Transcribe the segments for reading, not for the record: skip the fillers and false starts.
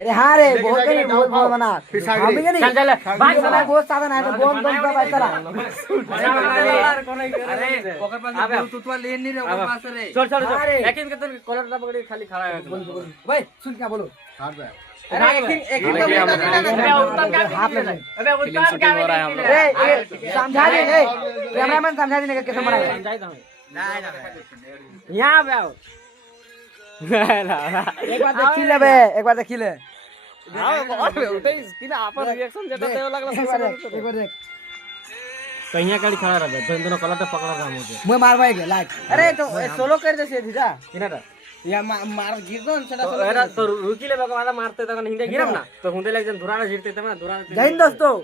अरे हाँ रे बहुत नहीं बहुत बहुत बना हम भी नहीं चल भाई साला बहुत साधन है तो बोन बोन का भाई साला अरे ओकर पास ब्लूटूथ वाला लेन नहीं रे ओकर पास रे छोड़ छोड़ अरे। एक इनके तो कॉलर ना पकड़ी खाली खड़ा है भाई सुन क्या बोलो अरे एक ही अबे उत्तम क्या हाथ में अबे उत्तम क्या हो रहा है हम लोग ए समझा दे ए कैमरामैन समझा देने का कैसे बनाएगा समझाई था नहीं यहां पे आओ एक बार देख ले बे एक बार देख ले और उठे इसकी ना आपन रिएक्शन जेटा देवे लागला एक बार देख कहिया गाड़ी खड़ा रहा दोनों दोनों कलर पे पकड़ रहा मुझे मैं मारवाए के लाइक अरे तो सोलो कर दे सीधी जा किनारा या मार गिर दो सेटा तो एरा तो रुकी ले बगवादा मारते तक हिंदे गिरम ना तो हुंदे लग जन धुराना गिरते तब ना धुराना जय हिंद दोस्तों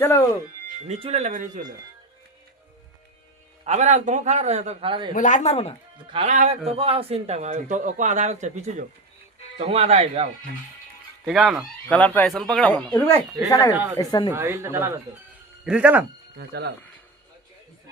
चलो नीचू ले नीचू ले अबे तुम खड़ा रहे तो खड़ा रहे मैं लात मारबो ना खड़ा है तो को आओ सीन तक तो ओको आधा है पीछे जो तो हूं आधा है आओ ठीक है ना कलर तो ऐसा पकड़ा हो रुक भाई ऐसा नहीं ऐसा नहीं रील तो चला दो रील चलम चला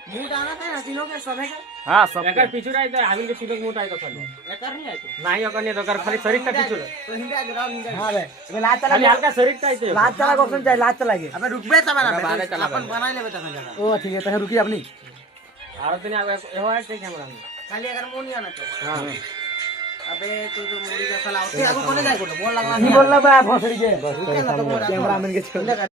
मुंह डाला था ना तीनों के सब है हां सब एकर पीछू रही तो हाविल के सीधे मुंह आई तो खाली एकर नहीं आए नहीं ओकर नहीं तो कर खाली शरीर का पीछू तो हिंदी आज राव हिंदी हां बे मैं लात चला खाली हल्का शरीर का ही लात चला ऑप्शन चाहिए लात चला के अबे रुकबे तब ना अपन बना लेबे तब जगह ओ ठीक है तो रुकी अपनी आरो तने एहो है के कैमरा में खाली अगर मुंह नहीं आना तो हां अबे तू जो मुड़ी का साला उठे आगो कोने जाए को बोल लगना नहीं बोलना बा भोसड़ी के रुके ना तो कैमरामैन के छोड़